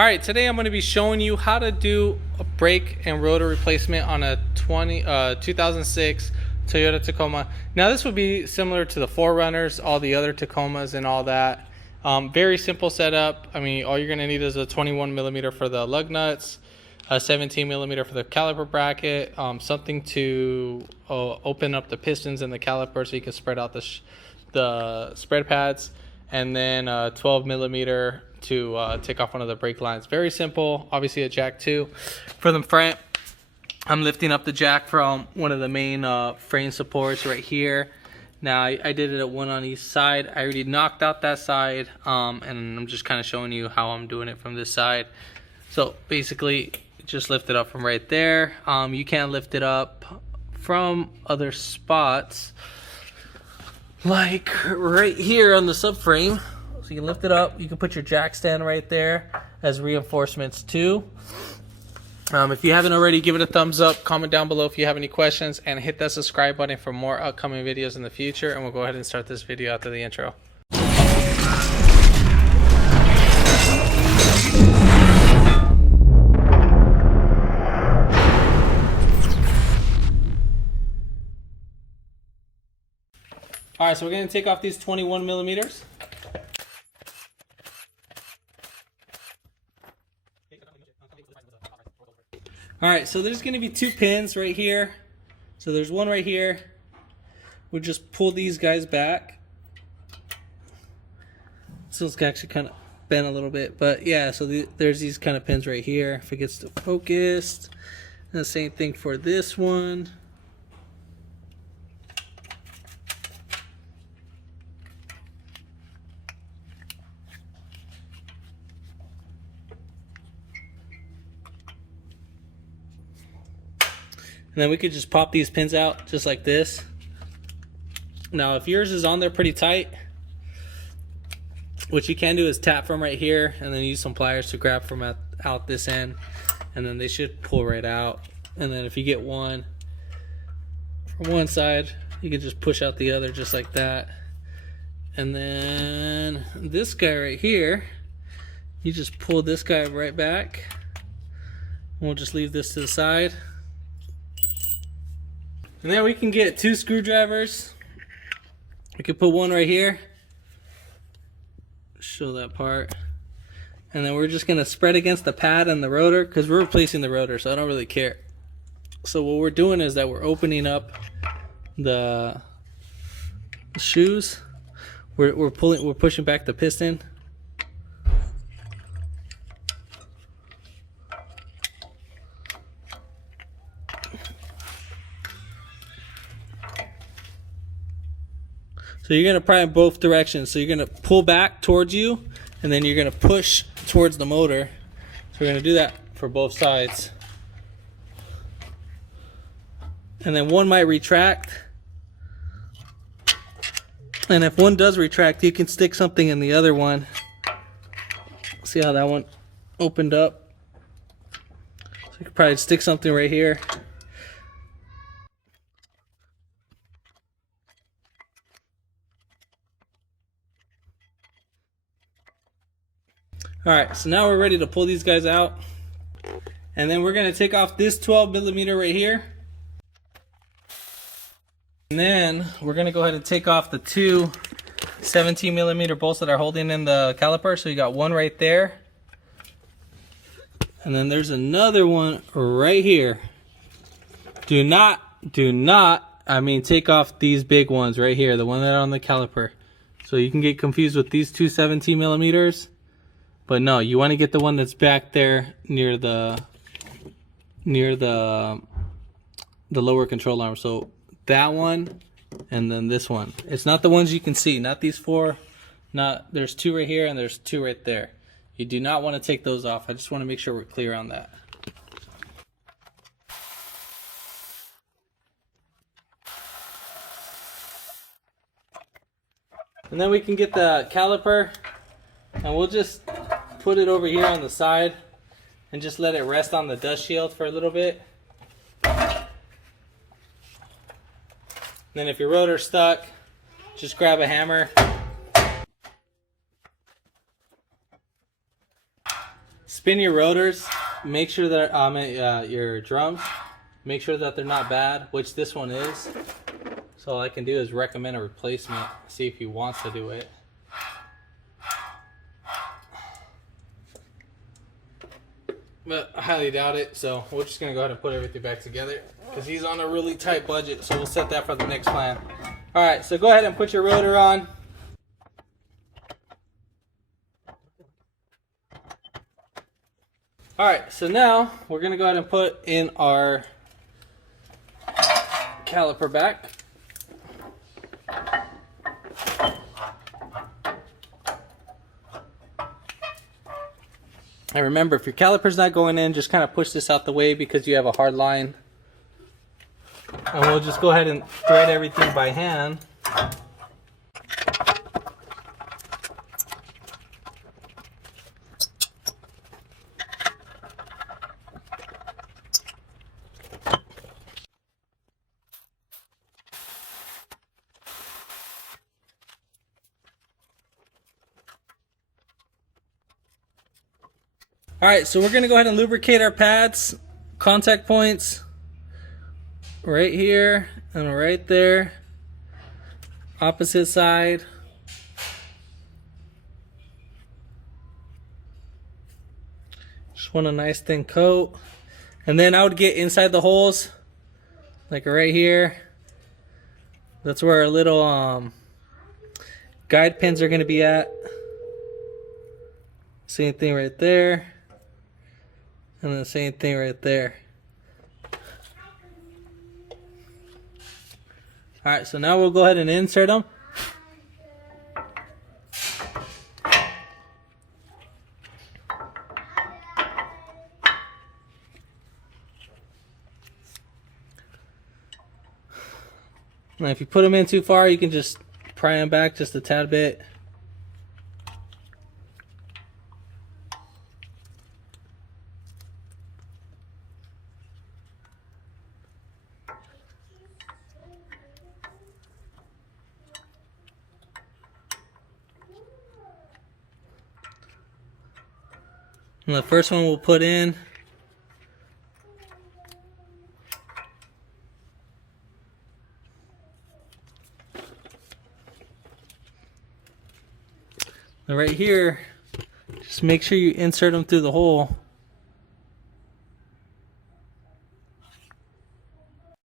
Alright, today I'm going to be showing you how to do a brake and rotor replacement on a 2006 Toyota Tacoma. Now this would be similar to the 4Runners, all the other Tacomas and all that. Very simple setup. I mean, all you're going to need is a 21mm for the lug nuts, a 17mm for the caliper bracket, something to open up the pistons in the caliper so you can spread out the spread pads, and then 12mm to take off one of the brake lines. Very simple. Obviously a jack too. For the front, I'm lifting up the jack from one of the main frame supports right here. Now I did it at one on each side. I already knocked out that side, and I'm just kind of showing you how I'm doing it from this side. So basically just lift it up from right there. You can lift it up from other spots, like right here on the subframe. So you can lift it up. You can put your jack stand right there as reinforcements too. If you haven't already, give it a thumbs up, comment down below if you have any questions, and hit that subscribe button for more upcoming videos in the future. And we'll go ahead and start this video after the intro. Alright, so we're going to take off these 21mm. Alright, so there's going to be two pins right here. So there's one right here. We'll just pull these guys back. So it's actually kind of bent a little bit. But yeah, so there's these kind of pins right here. If it gets to focused. And the same thing for this one. And then we could just pop these pins out just like this. Now if yours is on there pretty tight, what you can do is tap from right here and then use some pliers to grab from out this end, and then they should pull right out. And then if you get one from one side, you can just push out the other just like that. And then this guy right here, you just pull this guy right back. We'll just leave this to the side. And then we can get two screwdrivers. We can put one right here. Show that part. And then we're just going to spread against the pad and the rotor, because we're replacing the rotor, so I don't really care. So what we're doing is that we're opening up the shoes. We're pushing back the piston. So you're going to pry in both directions. So you're going to pull back towards you, and then you're going to push towards the motor. So we're going to do that for both sides. And then one might retract. And if one does retract, you can stick something in the other one. See how that one opened up? So you could probably stick something right here. Alright, so now we're ready to pull these guys out. And then we're going to take off this 12mm right here. And then we're going to go ahead and take off the two 17mm bolts that are holding in the caliper. So you got one right there. And then there's another one right here. Do not, take off these big ones right here, the one that are on the caliper. So you can get confused with these two 17mm. But no, you want to get the one that's back there near the lower control arm. So that one, and then this one. It's not the ones you can see, not these four. There's two right here and there's two right there. You do not want to take those off. I just want to make sure we're clear on that. And then we can get the caliper, and we'll just put it over here on the side and just let it rest on the dust shield for a little bit. Then if your rotor's stuck, just grab a hammer, spin your rotors. Make sure that your drums. Make sure that they're not bad, which this one is. So all I can do is recommend a replacement. See if he wants to do it. But I highly doubt it. So we're just gonna go ahead and put everything back together because he's on a really tight budget. So we'll set that for the next plan. All right. So go ahead and put your rotor on. All right, so now we're gonna go ahead and put in our caliper back. And remember, if your caliper's not going in, just kind of push this out the way because you have a hard line. And we'll just go ahead and thread everything by hand. All right, so we're gonna go ahead and lubricate our pads, contact points, right here and right there, opposite side. Just want a nice thin coat. And then I would get inside the holes, like right here. That's where our little guide pins are gonna be at. Same thing right there. And the same thing right there. Alright, so now we'll go ahead and insert them. Now if you put them in too far, you can just pry them back just a tad bit. And the first one we'll put in. And right here, just make sure you insert them through the hole.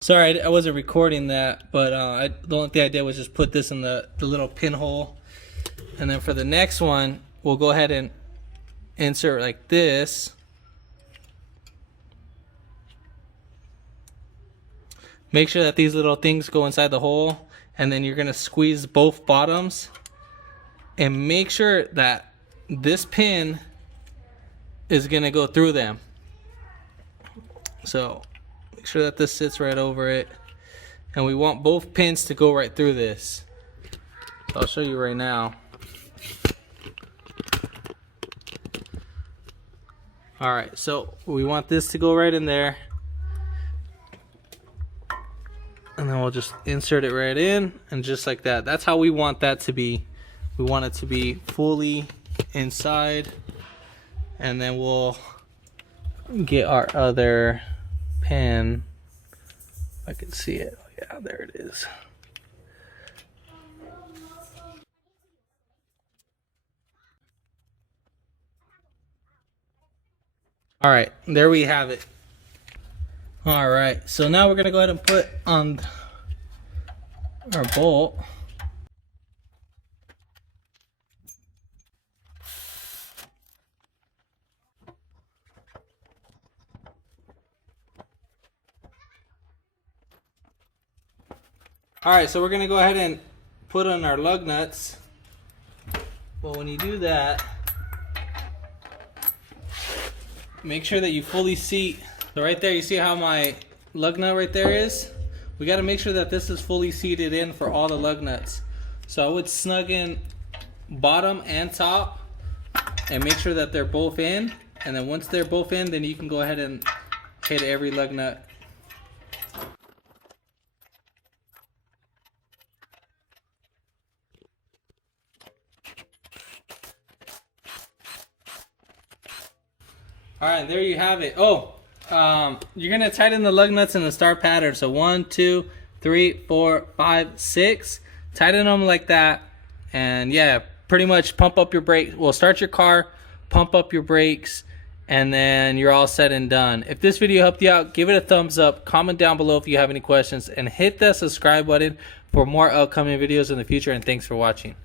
Sorry, I wasn't recording that, but the only thing I did was just put this in the little pinhole. And then for the next one, we'll go ahead and insert like this. Make sure that these little things go inside the hole, and then you're gonna squeeze both bottoms and make sure that this pin is gonna go through them. So make sure that this sits right over it, and we want both pins to go right through this. So I'll show you right now. Alright, so we want this to go right in there. And then we'll just insert it right in, and just like that. That's how we want that to be. We want it to be fully inside. And then we'll get our other pin. If I can see it. Oh yeah, there it is. All right, there we have it. All right, so now we're gonna go ahead and put on our bolt. All right, so we're gonna go ahead and put on our lug nuts. Well, when you do that, make sure that you fully seat. So right there, you see how my lug nut right there is? We got to make sure that this is fully seated in for all the lug nuts. So I would snug in bottom and top and make sure that they're both in. And then once they're both in, then you can go ahead and hit every lug nut. right, there you have it. Oh, you're gonna tighten the lug nuts in the star pattern. So 1, 2, 3, 4, 5, 6. Tighten them like that, and yeah, pretty much pump up your brakes. Well, start your car, pump up your brakes, and then you're all set and done. If this video helped you out, give it a thumbs up, comment down below if you have any questions, and hit that subscribe button for more upcoming videos in the future. And thanks for watching.